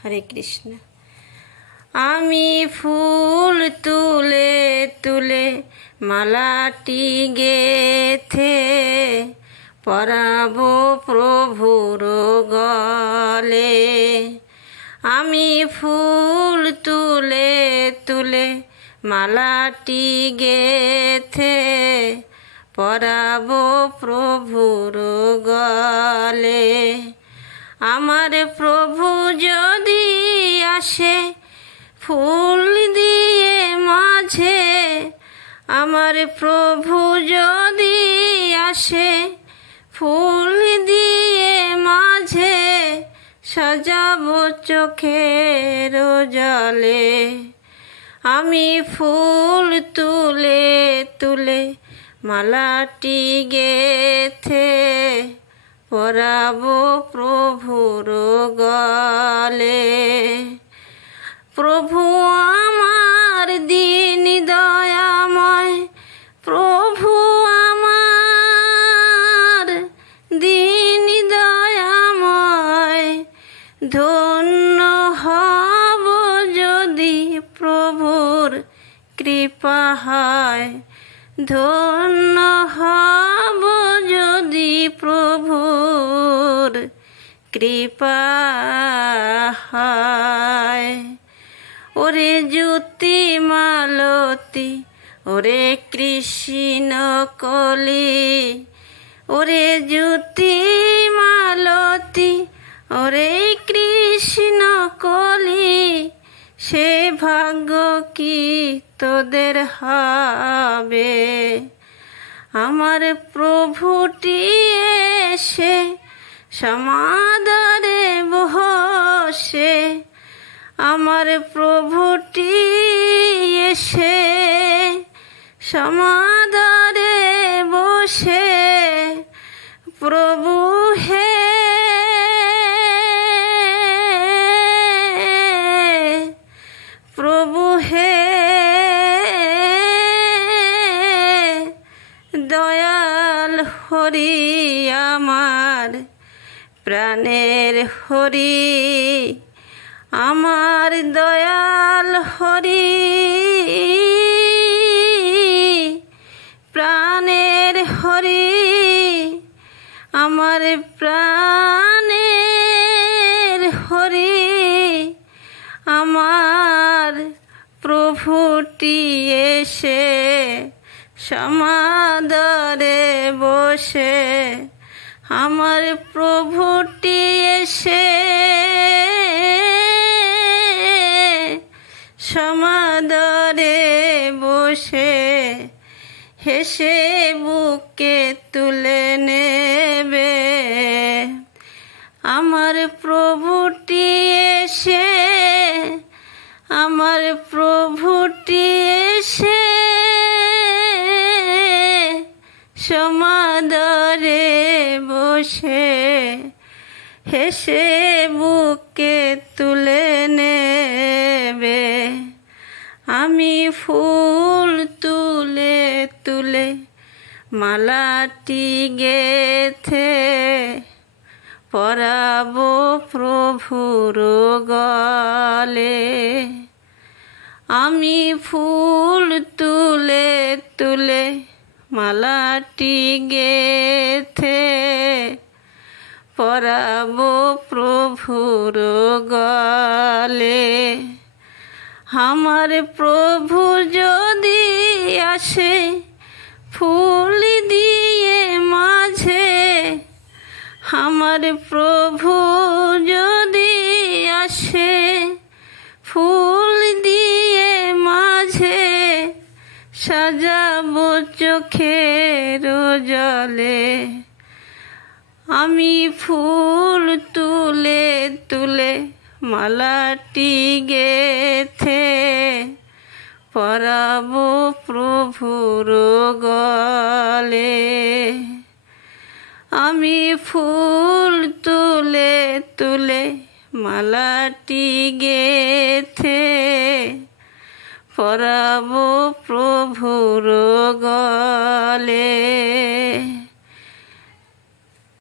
হরে কৃষ্ণ। আমি ফুল তুলে তুলে মালাটি গেথে পরাবো প্রভুর গলে। আমি ফুল তুলে তুলে মালাটি গেথে পরাবো প্রভুর গলে। আমার প্রভু যদি আসে ফুল দিয়ে মাঝে, আমার প্রভু যদি আসে ফুল দিয়ে মাঝে, সাজাবো চোখের জলে। আমি ফুল তুলে তুলে মালাটি গেথে পরাবো প্রভুর গলে। প্রভু আমার দীন দয়াময়, প্রভু আমার দীন দয়াময়, ধন্য হব যদি প্রভুর কৃপা হয়, ধন্য হব যদি প্রভুর কৃপা হয়। ওরে জ্যোতি মালতী, ওরে কৃষ্ণ কলি, ওরে জ্যোতি মালতী, ওরে কৃষ্ণ কলি, সে ভাগ্য কি তোদের হবে। আমার প্রভুটি এসে সমাদরে বসে, আমার প্রভুটি এসে সমাদরে বসে, প্রভু হে প্রভু হে দয়াল হরি আমার প্রাণের হরি, আমার দয়াল হরি প্রাণের হরি, আমার প্রাণের হরি। আমার প্রভুটি এসে সমাদরে বসে, আমার প্রভুটি এসে সমাদরে বসে, হেসে বুকে তুলে নেবে। আমার প্রভুটি এসে, আমার প্রভুটি এসে সমাদরে বসে, হেসে বুকে তুলে নেবে। আমি ফুল তুলে তুলে মালাটি গেথে পরাবো প্রভুর গলে। আমি ফুল তুলে তুলে মালাটি গেথে পরাবো প্রভুর গলে। আমার প্রভু যদি আসে ফুল দিয়ে মাঝে, আমার প্রভু যদি আসে ফুল দিয়ে মাঝে, সাজাবো চোখের জলে। আমি ফুল তুলে তুলে মালাটি গেথে পরাবো প্রভুর গলে। আমি ফুল তুলে তুলে মালাটি গেথে পরাবো প্রভুর গলে।